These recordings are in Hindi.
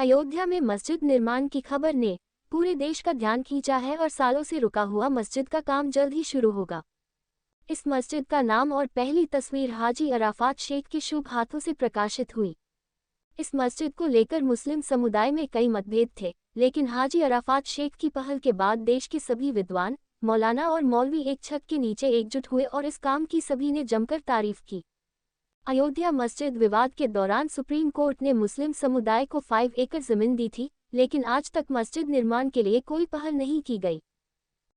अयोध्या में मस्जिद निर्माण की खबर ने पूरे देश का ध्यान खींचा है और सालों से रुका हुआ मस्जिद का काम जल्द ही शुरू होगा। इस मस्जिद का नाम और पहली तस्वीर हाजी अराफात शेख के शुभ हाथों से प्रकाशित हुई। इस मस्जिद को लेकर मुस्लिम समुदाय में कई मतभेद थे, लेकिन हाजी अराफात शेख की पहल के बाद देश के सभी विद्वान, मौलाना और मौलवी एक छत के नीचे एकजुट हुए और इस काम की सभी ने जमकर तारीफ की। अयोध्या मस्जिद विवाद के दौरान सुप्रीम कोर्ट ने मुस्लिम समुदाय को 5 एकड़ जमीन दी थी, लेकिन आज तक मस्जिद निर्माण के लिए कोई पहल नहीं की गई।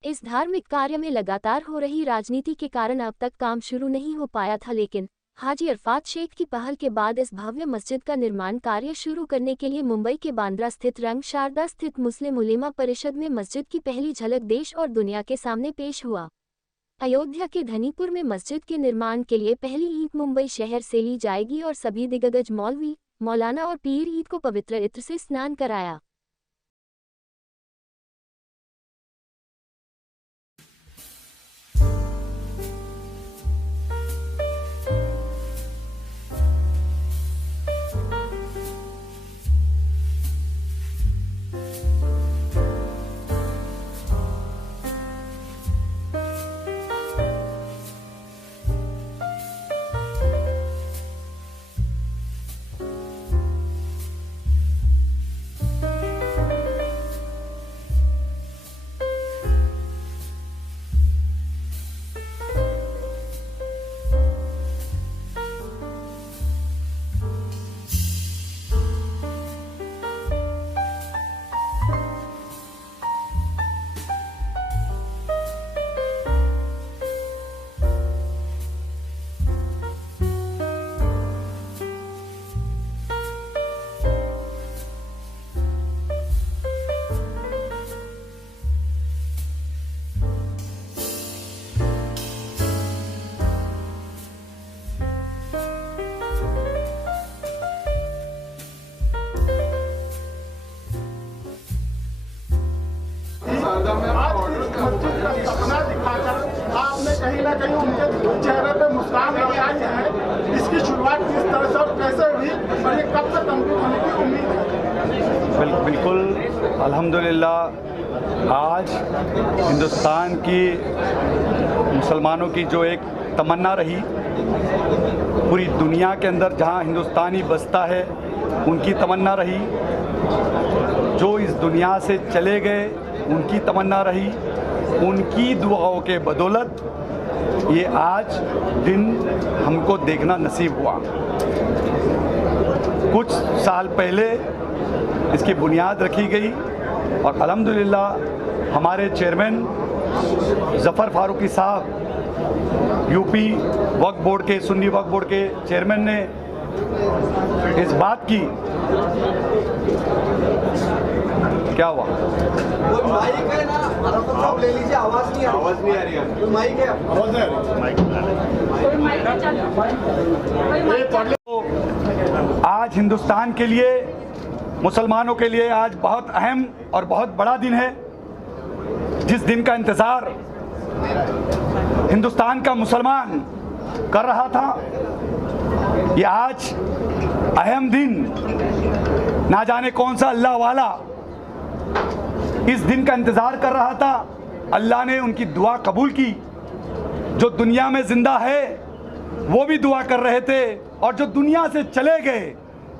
इस धार्मिक कार्य में लगातार हो रही राजनीति के कारण अब तक काम शुरू नहीं हो पाया था, लेकिन हाजी अरफात शेख की पहल के बाद इस भव्य मस्जिद का निर्माण कार्य शुरू करने के लिए मुंबई के बांद्रा स्थित रंग शारदा स्थित मुस्लिम उलेमा परिषद में मस्जिद की पहली झलक देश और दुनिया के सामने पेश हुआ। अयोध्या के धनीपुर में मस्जिद के निर्माण के लिए पहली ईंट मुंबई शहर से ली जाएगी और सभी दिग्गज मौलवी, मौलाना और पीर ईद को पवित्र इत्र से स्नान कराया। आपने कहीं ना कहीं उनके चेहरे पे मुस्कान लेके आई है। इसकी शुरुआत किस तरह से और कैसे हुई और ये कब तक कंप्लीट होने की उम्मीद है? बिल्कुल अल्हम्दुलिल्लाह, आज हिंदुस्तान की मुसलमानों की जो एक तमन्ना रही, पूरी दुनिया के अंदर जहां हिंदुस्तानी बसता है उनकी तमन्ना रही, जो इस दुनिया से चले गए उनकी तमन्ना रही, उनकी दुआओं के बदौलत ये आज दिन हमको देखना नसीब हुआ। कुछ साल पहले इसकी बुनियाद रखी गई और अल्हम्दुलिल्लाह हमारे चेयरमैन ज़फ़र फारूकी साहब, यूपी वक्फ बोर्ड के, सुन्नी वक्फ बोर्ड के चेयरमैन ने इस बात की, क्या हुआ? वो माइक है ना, आप ले लीजिए, आवाज नहीं आ रही है। वो माइक है, आवाज नहीं आ रही। तो आज हिंदुस्तान के लिए, मुसलमानों के लिए आज बहुत अहम और बहुत बड़ा दिन है। जिस दिन का इंतज़ार हिंदुस्तान का मुसलमान कर रहा था, ये आज अहम दिन, ना जाने कौन सा अल्लाह वाला इस दिन का इंतज़ार कर रहा था। अल्लाह ने उनकी दुआ कबूल की। जो दुनिया में ज़िंदा है वो भी दुआ कर रहे थे और जो दुनिया से चले गए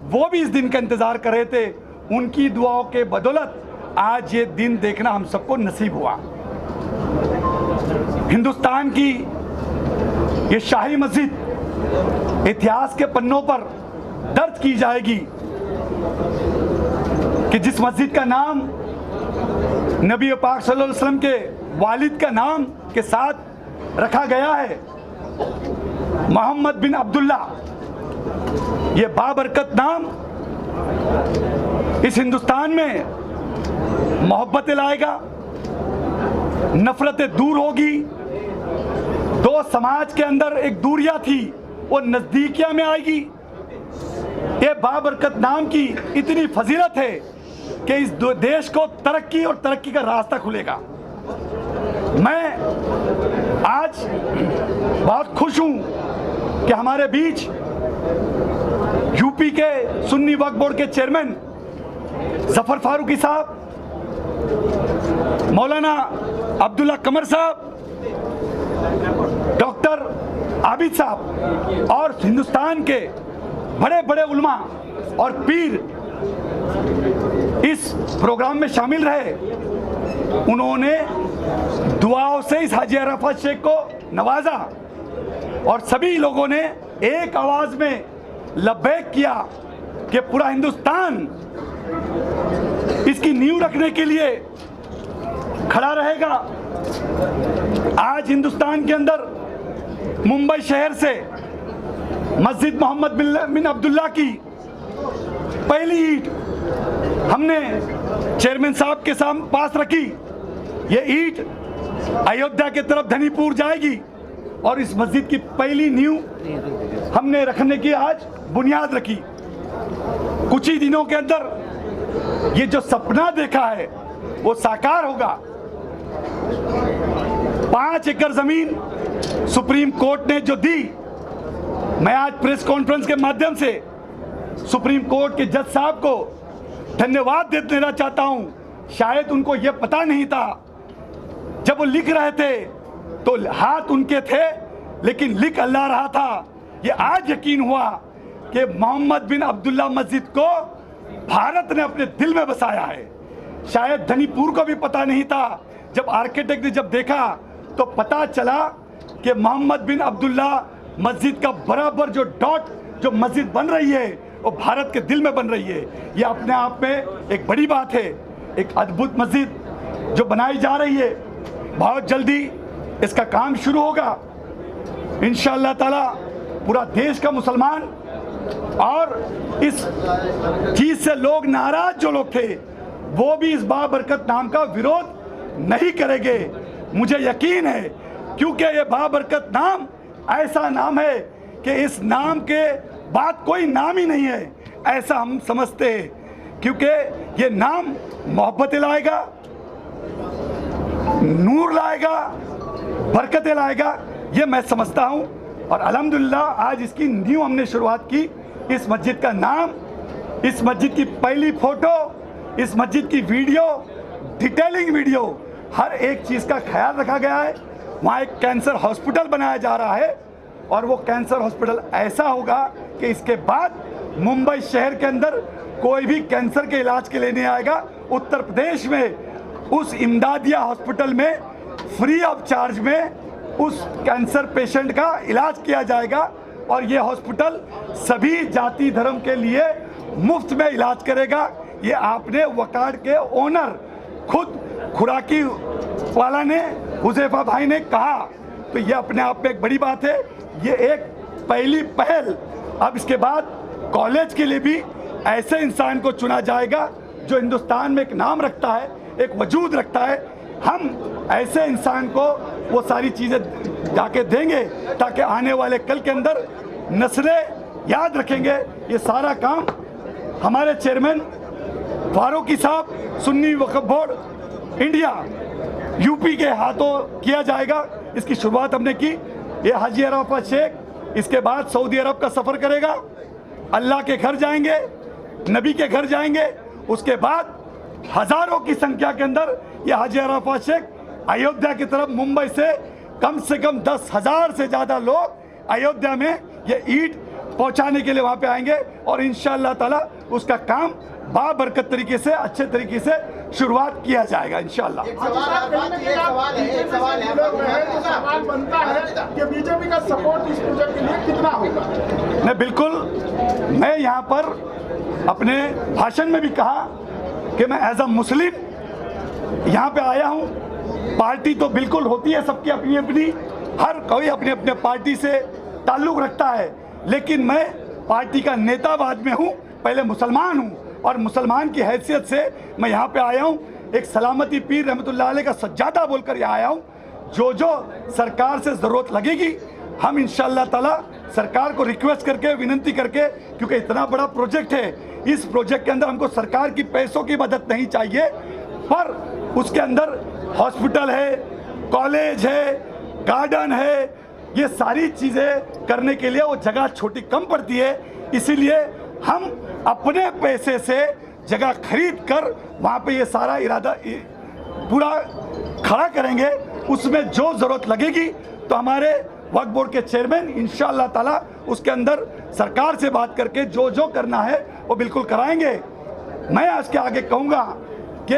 वो भी इस दिन का इंतज़ार कर रहे थे। उनकी दुआओं के बदौलत आज ये दिन देखना हम सबको नसीब हुआ। हिंदुस्तान की ये शाही मस्जिद इतिहास के पन्नों पर दर्ज की जाएगी कि जिस मस्जिद का नाम नबी पाक सल्लल्लाहु अलैहि वसल्लम के वालिद का नाम के साथ रखा गया है, मोहम्मद बिन अब्दुल्ला। ये बाबरकत नाम इस हिंदुस्तान में मोहब्बतें लाएगा, नफरतें दूर होगी। दो समाज के अंदर एक दूरियां थी वो नजदीकियां में आएगी। ये बाबरकत नाम की इतनी फजीलत है कि इस देश को तरक्की और तरक्की का रास्ता खुलेगा। मैं आज बहुत खुश हूं कि हमारे बीच यूपी के सुन्नी वक्फ बोर्ड के चेयरमैन जफर फारूकी साहब, मौलाना अब्दुल्ला कमर साहब, डॉक्टर आबिद साहब और हिंदुस्तान के बड़े बड़े उलमा और पीर इस प्रोग्राम में शामिल रहे। उन्होंने दुआओं से इस हाजी अराफात शेख को नवाजा और सभी लोगों ने एक आवाज में लब्बैक किया कि पूरा हिंदुस्तान इसकी नींव रखने के लिए खड़ा रहेगा। आज हिंदुस्तान के अंदर मुंबई शहर से मस्जिद मोहम्मद बिन अब्दुल्ला की पहली ईंट हमने चेयरमैन साहब के सामने पास रखी। ये ईंट अयोध्या के तरफ धनीपुर जाएगी और इस मस्जिद की पहली नींव हमने रखने की आज बुनियाद रखी। कुछ ही दिनों के अंदर ये जो सपना देखा है वो साकार होगा। 5 एकड़ जमीन सुप्रीम कोर्ट ने जो दी, मैं आज प्रेस कॉन्फ्रेंस के माध्यम से सुप्रीम कोर्ट के जज साहब को धन्यवाद देना चाहता हूं। शायद उनको यह पता नहीं था, जब वो लिख रहे थे तो हाथ उनके थे लेकिन लिख अल्लाह रहा था। ये आज यकीन हुआ कि मोहम्मद बिन अब्दुल्ला मस्जिद को भारत ने अपने दिल में बसाया है। शायद धनीपुर को भी पता नहीं था। जब आर्किटेक्ट ने जब देखा तो पता चला कि मोहम्मद बिन अब्दुल्ला मस्जिद का बराबर जो डॉट जो मस्जिद बन रही है वो भारत के दिल में बन रही है। ये अपने आप में एक बड़ी बात है। एक अद्भुत मस्जिद जो बनाई जा रही है, बहुत जल्दी इसका काम शुरू होगा इंशाअल्लाह ताला। पूरा देश का मुसलमान और इस चीज से लोग नाराज जो लोग थे वो भी इस बाबरकत नाम का विरोध नहीं करेंगे, मुझे यकीन है। क्योंकि ये बाबरकत नाम ऐसा नाम है कि इस नाम के बाद कोई नाम ही नहीं है, ऐसा हम समझते हैं। क्योंकि ये नाम मोहब्बत लाएगा, नूर लाएगा, बरकतें लाएगा, ये मैं समझता हूँ। और अल्हम्दुलिल्लाह आज इसकी न्यू हमने शुरुआत की। इस मस्जिद का नाम, इस मस्जिद की पहली फोटो, इस मस्जिद की वीडियो, डिटेलिंग वीडियो, हर एक चीज़ का ख्याल रखा गया है। वहाँ एक कैंसर हॉस्पिटल बनाया जा रहा है और वो कैंसर हॉस्पिटल ऐसा होगा कि इसके बाद मुंबई शहर के अंदर कोई भी कैंसर के इलाज के लिए नहीं आएगा। उत्तर प्रदेश में उस इमदादिया हॉस्पिटल में फ्री ऑफ चार्ज में उस कैंसर पेशेंट का इलाज किया जाएगा और ये हॉस्पिटल सभी जाति धर्म के लिए मुफ्त में इलाज करेगा। ये आपने वकार्ड के ओनर खुद खुराकी वाला ने, हुज़ैफा भाई ने कहा, तो ये अपने आप में एक बड़ी बात है। ये एक पहली पहल। अब इसके बाद कॉलेज के लिए भी ऐसे इंसान को चुना जाएगा जो हिंदुस्तान में एक नाम रखता है, एक वजूद रखता है। हम ऐसे इंसान को वो सारी चीज़ें जाके देंगे ताकि आने वाले कल के अंदर नस्लें याद रखेंगे। ये सारा काम हमारे चेयरमैन फारूकी साहब, सुन्नी वक्फ बोर्ड इंडिया यूपी के हाथों किया जाएगा। इसकी शुरुआत हमने की। ये हाजी अराफात शेख इसके बाद सऊदी अरब का सफ़र करेगा, अल्लाह के घर जाएंगे, नबी के घर जाएंगे। उसके बाद हज़ारों की संख्या के अंदर ये हाजी अराफात शेख अयोध्या की तरफ, मुंबई से कम 10,000 से ज़्यादा लोग अयोध्या में ये ईद पहुंचाने के लिए वहाँ पे आएंगे और इंशाअल्लाह ताला उसका काम बाबरकत तरीके से, अच्छे तरीके से शुरुआत किया जाएगा इंशाअल्लाह। सवाल बनता है कि बीजेपी का सपोर्ट इस प्रोजेक्ट के लिए कितना होगा? नहीं, बिल्कुल। मैं यहाँ पर अपने भाषण में भी कहा कि मैं एज अ मुस्लिम यहाँ पे आया हूँ। पार्टी तो बिल्कुल होती है, सबकी अपनी अपनी, हर कोई अपने अपने पार्टी से ताल्लुक़ रखता है, लेकिन मैं पार्टी का नेता बाद में हूँ, पहले मुसलमान हूँ और मुसलमान की हैसियत से मैं यहाँ पे आया हूँ। एक सलामती पीर रहमतुल्लाह अलैह का सज्जादा बोलकर यहाँ आया हूँ। जो सरकार से ज़रूरत लगेगी हम इंशाअल्लाह ताला सरकार को रिक्वेस्ट करके, विनंती करके, क्योंकि इतना बड़ा प्रोजेक्ट है, इस प्रोजेक्ट के अंदर हमको सरकार की पैसों की मदद नहीं चाहिए, पर उसके अंदर हॉस्पिटल है, कॉलेज है, गार्डन है, ये सारी चीज़ें करने के लिए वो जगह छोटी कम पड़ती है। इसीलिए हम अपने पैसे से जगह खरीद कर वहाँ पे ये सारा इरादा पूरा खड़ा करेंगे। उसमें जो ज़रूरत लगेगी तो हमारे वक्फ बोर्ड के चेयरमैन इंशाअल्लाह ताला उसके अंदर सरकार से बात करके जो जो करना है वो बिल्कुल कराएंगे। मैं आज के आगे कहूँगा कि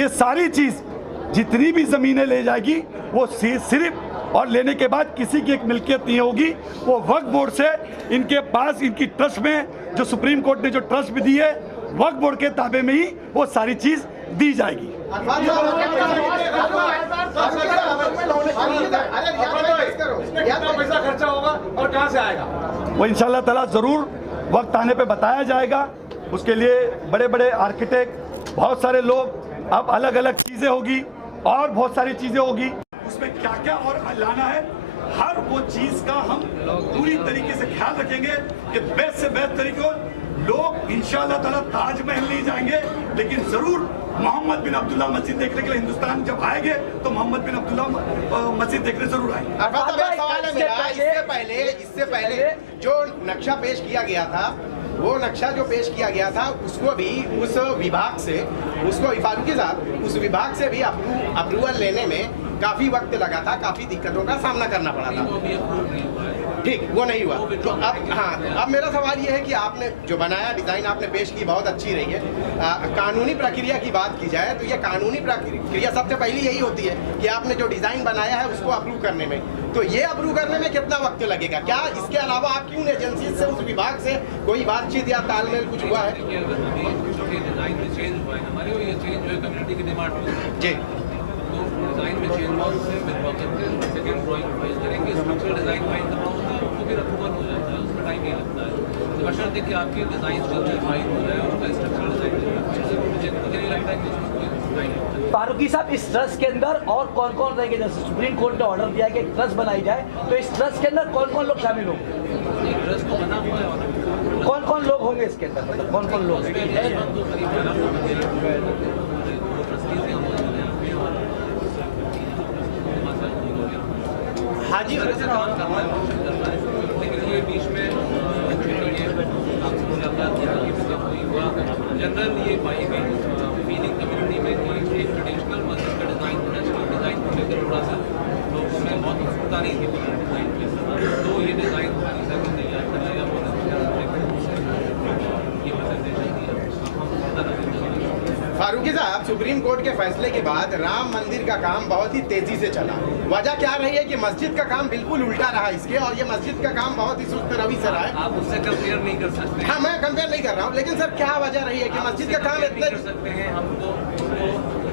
ये सारी चीज़ जितनी भी ज़मीनें ले जाएगी वो सिर्फ और लेने के बाद किसी की एक मिल्कियत नहीं होगी, वो वक्फ बोर्ड से इनके पास इनकी ट्रस्ट में जो सुप्रीम कोर्ट ने जो ट्रस्ट भी दी है वक्फ बोर्ड के ताबे में ही वो सारी चीज़ दी जाएगी। पैसा खर्चा होगा और कहाँ से आएगा वो इंशाअल्लाह ताला ज़रूर वक्त आने पे बताया जाएगा। उसके लिए बड़े बड़े आर्किटेक्ट, बहुत सारे लोग, अब अलग अलग चीज़ें होगी और बहुत सारी चीज़ें होगी। उसमें क्या क्या और लाना है, हर वो चीज़ का हम पूरी तरीके से ख्याल रखेंगे कि बेस्ट से बेस्ट तरीके लोग इंशाअल्लाह ताला ताजमहल नहीं जाएंगे, लेकिन ज़रूर मोहम्मद बिन अब्दुल्ला मस्जिद देखने के लिए हिंदुस्तान जब आएंगे तो मोहम्मद बिन अब्दुल्ला मस्जिद देखने जरूर आएंगे। सवाल है मेरा, इससे पहले जो नक्शा पेश किया गया था, वो नक्शा जो पेश किया गया था उसको भी उस विभाग से, उसको फारूकी साहब, उस विभाग से भी अप्रूवल लेने में काफी वक्त लगा था, काफी दिक्कतों का सामना करना पड़ा था। ठीक, वो नहीं हुआ। तो अब मेरा सवाल ये है कि आपने जो बनाया डिज़ाइन आपने पेश की बहुत अच्छी रही है। कानूनी प्रक्रिया की बात की जाए तो ये कानूनी प्रक्रिया सबसे पहली यही होती है कि आपने जो डिज़ाइन बनाया है उसको अप्रूव करने में, तो ये अप्रूव करने में कितना वक्त लगेगा? क्या इसके अलावा आपकी उन एजेंसी से, उस विभाग से कोई बातचीत या तालमेल कुछ हुआ है? जी, डिजाइन में चेंज हुआ, उससे सेकंड ड्राइंग फाइल करेंगे, स्ट्रक्चरल डिजाइन फाइल करना होता है, उसको फिर अप्रूवल हो जाता है, उसमें टाइम नहीं लगता है। बशर्ते कि आपकी डिजाइन स्ट्रक्चर फाइल हो जाए, उसका स्ट्रक्चरल डिजाइन मुझे नहीं लगता है कि उसमें कोई टाइम लगता है। फारूकी साहब, इस ट्रस्ट के अंदर और कौन कौन रहेंगे? जैसे सुप्रीम कोर्ट ने ऑर्डर दिया है कि ट्रस्ट बनाई जाए, तो इस ट्रस्ट के अंदर कौन कौन लोग शामिल होंगे? ट्रस्ट तो बना हुआ है, कौन कौन लोग होंगे इसके अंदर, मतलब कौन कौन लोग? हाजी लेकिन ये बीच में जनरल ये पाई गई फीलिंग कम्युनिटी में कि एक ट्रेडिशनल मस्जिद का डिज़ाइन होना चाहिए। डिज़ाइन को लेकर थोड़ा सा लोगों में बहुत उत्सुकता नहीं थी डिज़ाइन पे, तो ये डिज़ाइन तैयार करेगा ये प्रेजेंटेशन दिया। फारूकी साहब, सुप्रीम कोर्ट के फैसले के बाद राम मंदिर का काम बहुत ही तेजी से चला। वजह क्या रही है कि मस्जिद का काम बिल्कुल उल्टा रहा इसके, और ये मस्जिद का काम बहुत ही सुस्त रवि से रहा है। आप उससे कंपेयर नहीं कर सकते। हाँ, मैं कंपेयर नहीं कर रहा हूँ, लेकिन सर क्या वजह रही है कि मस्जिद का काम इतने कर सकते हैं हमको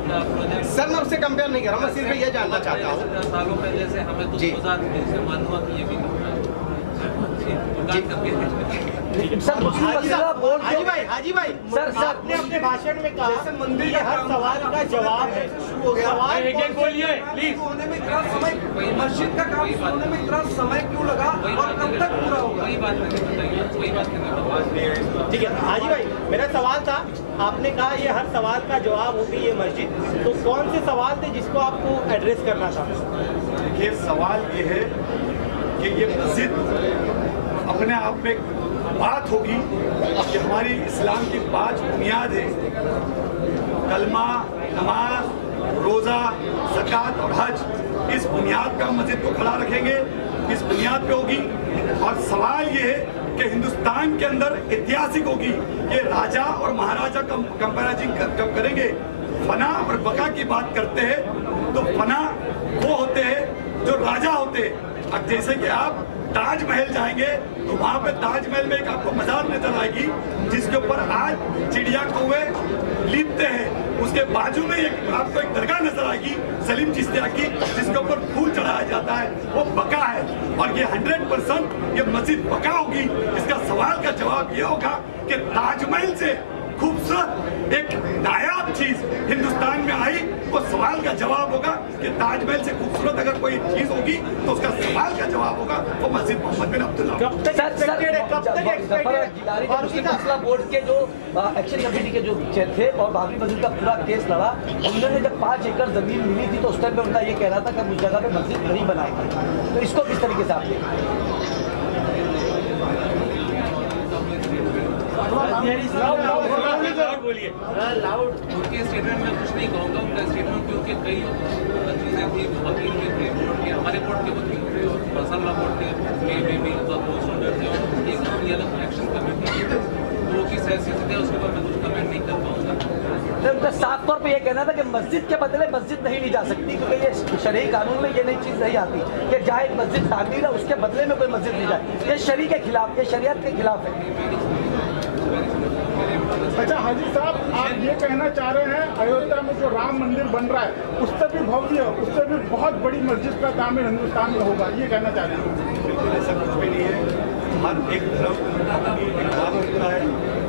सर, मैं उससे कंपेयर नहीं कर रहा हूँ, मैं सिर्फ ये जानना चाहता हूँ। सालों पहले से हमें तो 2000 से मालूम हुआ कि ये भी सर, हाजी भाई, सर आपने अपने भाषण में कहा मंदिर के हर सवाल का जवाब है। सवाल बोलिए प्लीज। होने में इतना समय, मस्जिद का काम होने में इतना समय क्यों लगा और कब तक पूरा होगा? वही बात नहीं। ठीक है हाजी भाई, मेरा सवाल था, आपने कहा ये हर सवाल का जवाब होगी ये मस्जिद, तो कौन से सवाल थे जिसको आपको एड्रेस करना था? देखिए, सवाल ये है कि ये मस्जिद अपने आप में बात होगी कि हमारी इस्लाम की 5 बुनियाद है, कलमा, नमाज, रोज़ा, ज़कात और हज। इस बुनियाद का मस्जिद को खड़ा रखेंगे, इस बुनियाद पे होगी। और सवाल ये है कि हिंदुस्तान के अंदर ऐतिहासिक होगी कि राजा और महाराजा का कंपैरिजन जब करेंगे, फना और बका की बात करते हैं तो फना वो होते हैं जो राजा होते हैं। अब जैसे कि आप ताजमहल जाएंगे तो वहाँ पे ताजमहल में एक आपको मजार नजर आएगी जिसके ऊपर आज चिड़िया कौवे लिपते हैं। उसके बाजू में आपको एक दरगाह नजर आएगी सलीम चिश्तिया की, जिसके ऊपर फूल चढ़ाया जाता है, वो बका है। और ये 100% ये मस्जिद बका होगी। इसका सवाल का जवाब ये होगा कि ताजमहल से खूबसूरत एक नायाब चीज हिंदुस्तान में आई, वो सवाल का जवाब होगा कि ताजमहल से खूबसूरत अगर कोई चीज होगी तो उसका सवाल का जवाब होगा वो मस्जिद मोहम्मद बिन अब्दुल्ला। मसला बोर्ड के जो एक्शन कमेटी के जो थे और बाबरी मस्जिद का पूरा केस लड़ा, उन्होंने जब 5 एकड़ जमीन मिली थी तो उस टाइम पे उनका ये कहना था कि उस जगह पे मस्जिद नहीं बनाएगी, तो इसको किस तरीके से आप बोलिए। उनके स्टेटमेंट में कुछ नहीं कहूँगा, उनका स्टेटमेंट क्योंकि कई चीज़ें थी, वकील भी थे बोर्ड के, हमारे बोर्ड के वकील थे और पर्सनल लॉ बोर्ड के भी पोस्ट होल्डर थे और एक अपनी अलग एक्शन कमेटी थी, तो वो किस हैसियत से उसके बाद मैं कुछ कमेंट नहीं कर पाऊँगा। तो उनका साफ तौर पे ये कहना था कि मस्जिद के बदले मस्जिद नहीं ली जा सकती, क्योंकि ये शरई कानून में ये नई चीज़ नहीं आती कि जहाँ एक मस्जिद तामीर है उसके बदले में कोई मस्जिद ली जाए। ये शरी के खिलाफ, ये शरीयत के खिलाफ है। अच्छा हाजी साहब, आप ये कहना चाह रहे हैं अयोध्या में जो राम मंदिर बन रहा है उससे भी भव्य, उससे भी बहुत बड़ी मस्जिद का तामीर हिंदुस्तान में होगा, ये कहना चाह रहे हैं? बिल्कुल ऐसा कुछ भी नहीं है। हर एक धर्म एक बात होता है,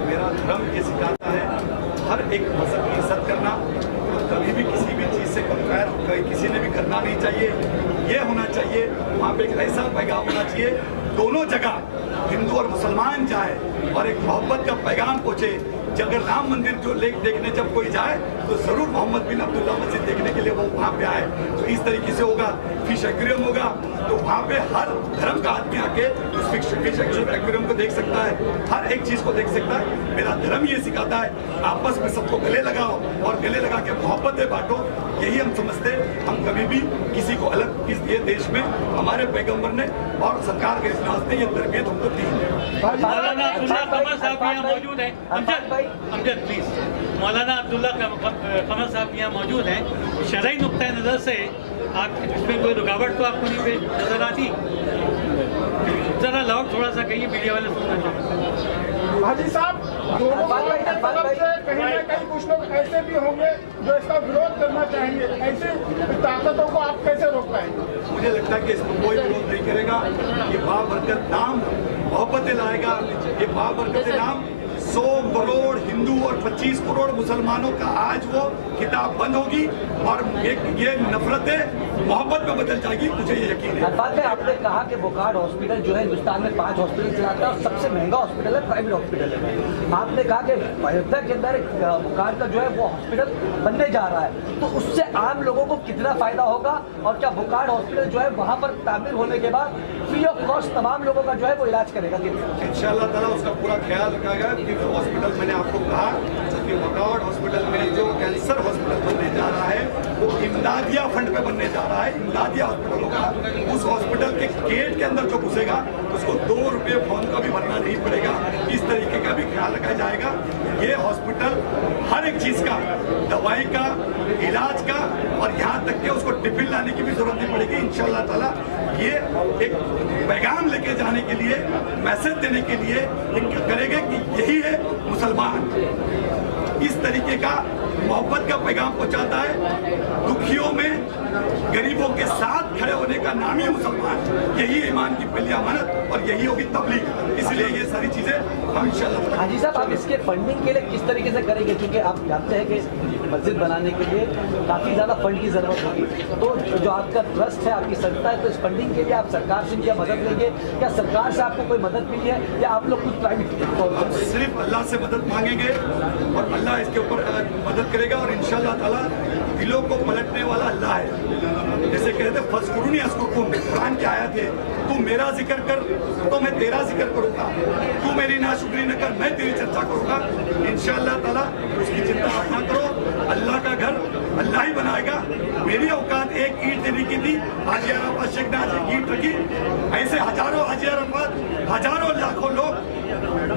मेरा धर्म ये सिखाता है हर एक मजहब की इज्जत करना, तो कभी भी किसी भी चीज़ से कंपेयर किसी ने भी करना नहीं चाहिए। ये होना चाहिए वहाँ पे एक ऐसा पैगाम होना चाहिए, दोनों जगह हिंदू और मुसलमान जाए और एक मोहब्बत का पैगाम पहुँचे। अगर राम मंदिर जो देखने जब कोई जाए तो ज़रूर मोहम्मद बिन अब्दुल्ला मस्जिद देखने के लिए वो वहाँ पे आए। तो इस तरीके से होगा, फिश एक्वेरियम होगा, तो वहाँ पे हर धर्म का आदमी आके उस फिश एक्वेरियम को देख सकता है, हर एक चीज़ को देख सकता है। मेरा धर्म ये सिखाता है आपस में सबको गले लगाओ और गले लगा के मोहब्बतें बांटो, यही हम समझते हैं। हम कभी भी किसी को अलग इस ये देश में हमारे पैगम्बर ने और सरकार के इजलास ने ये तरबियत हमको दी है। मौलाना अब्दुल्ला कमर साहब यहाँ मौजूद हैं। अमजद प्लीज, मौलाना अब्दुल्ला कमर साहब यहाँ मौजूद हैं। शरई नुक्ता नज़र से आप इसमें कोई रुकावट तो आपको नहीं नजर आती? जरा लाउड थोड़ा सा कहिए, मीडिया वाले सुनना चाहते हैं। हाजी साहब, दोनों तरफ से कहीं ना कहीं कुछ लोग ऐसे भी होंगे जो इसका विरोध करना चाहेंगे, ऐसी ताकतों को आप कैसे रोक पाएंगे? मुझे लगता है कि इसको कोई विरोध नहीं करेगा। ये बाबरकत नाम मोहब्बतें लाएगा। ये बाबरकत नाम 100 करोड़ हिंदू और 25 करोड़ मुसलमानों का आज वो किताब बंद होगी और ये नफरतें मोहब्बत में बदल जाएगी, मुझे ये यकीन है। बाद में आपने कहा कि बुखार हॉस्पिटल जो है हिंदुस्तान में 5 हॉस्पिटल चलाता है और सबसे महंगा हॉस्पिटल है, प्राइवेट हॉस्पिटल है। आपने कहा कि अयोध्या के अंदर बुखार का जो है वो हॉस्पिटल बनने जा रहा है, तो उससे आम लोगों को कितना फायदा होगा और क्या बुखार हॉस्पिटल जो है वहाँ पर तामीर होने के बाद फ्री ऑफ कॉस्ट तमाम लोगों का जो है वो इलाज करेगा? इंशाअल्लाह ताला उसका पूरा ख्याल रखा गया कि हॉस्पिटल मैंने आपको कहा कि वकावट हॉस्पिटल में जो कैंसर हॉस्पिटल बनने जा रहा है वो इमदादिया फंड पे बनने जा रहा है। इमदादिया हॉस्पिटल होगा, उस हॉस्पिटल के गेट के अंदर जो घुसेगा उसको 2 रुपये फॉर्म का भी भरना नहीं पड़ेगा। इस तरीके का भी ख्याल रखा जाएगा। ये हॉस्पिटल हर एक चीज़ का, दवाई का, इलाज का और यहाँ तक कि उसको टिफिन लाने की भी जरूरत नहीं पड़ेगी। इंशाअल्लाह ताला ये एक पैगाम लेके जाने के लिए, मैसेज देने के लिए करेंगे कि यही है मुसलमान। इस तरीके का मोहब्बत का पैगाम पहुंचाता है। दुखियों में गरीबों के साथ खड़े होने का नाम ही मुसलमान। यही ईमान की पहली अमानत और यही होगी तबलीग। इसलिए ये सारी चीजें हम इंशाल्लाह। हाजी साहब, आप इसके फंडिंग के लिए किस तरीके से करेंगे? क्योंकि आप जानते हैं कि मस्जिद बनाने के लिए काफ़ी ज़्यादा फंड की ज़रूरत होगी, तो जो आपका ट्रस्ट है, आपकी संस्था है, तो इस फंडिंग के लिए आप सरकार से क्या मदद लेंगे? क्या सरकार से आपको कोई मदद मिली है या आप लोग कुछ प्राइवेट? हम सिर्फ अल्लाह से मदद मांगेंगे और अल्लाह इसके ऊपर मदद करेगा और इंशाअल्लाह ताला दिलों को पलटने वाला अल्लाह है। जैसे कहते फज़कुरूनी अज़कुरकुम, कुरान की आयत है, तू मेरा जिक्र कर तो मैं तेरा जिक्र करूँगा, तू मेरी नाशुक्री न कर मैं तेरी चर्चा करूँगा। इंशाअल्लाह ताला उसकी चिंता आप ना करो। अल्लाह का घर अल्लाह ही बनाएगा। मेरी औकात एक ईंट देने की थी, हाजी अरफात शेख ने आज एक ईंट रखी। ऐसे हजारों हाजी अरफात, हजारों लाखों लोग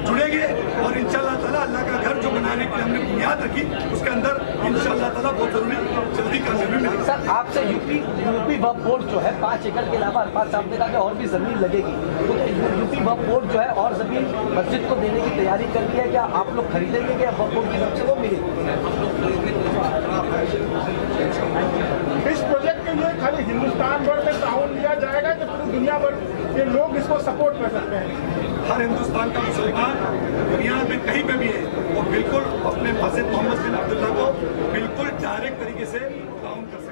जुड़ेंगे और इंशाअल्लाह ताला अल्लाह का घर जो बनाने की हमने बुनियाद रखी उसके अंदर इंशाअल्लाह ताला बहुत जरूरी जल्दी कामयाबी मिलेगी। सर, आपसे यूपी वक्फ बोर्ड जो है 5 एकड़ के अलावा अरफात साहब ने कहा कि और भी जमीन लगेगी, तो यूपी वक्फ बोर्ड जो है और जमीन मस्जिद को देने की तैयारी कर रही है, क्या आप लोग खरीदेंगे क्या वक्फ बोर्ड की तरफ से वो मिलेगी? इस प्रोजेक्ट के लिए खाली हिंदुस्तान भर में ताउन लिया जाएगा कि पूरी दुनिया भर के लोग इसको सपोर्ट कर सकते हैं? हर हिंदुस्तान का मुसलमान दुनिया में कहीं पे भी है वो बिल्कुल अपने मस्जिद मोहम्मद बिन अब्दुल्ला को बिल्कुल डायरेक्ट तरीके से ताउन कर सकते हैं।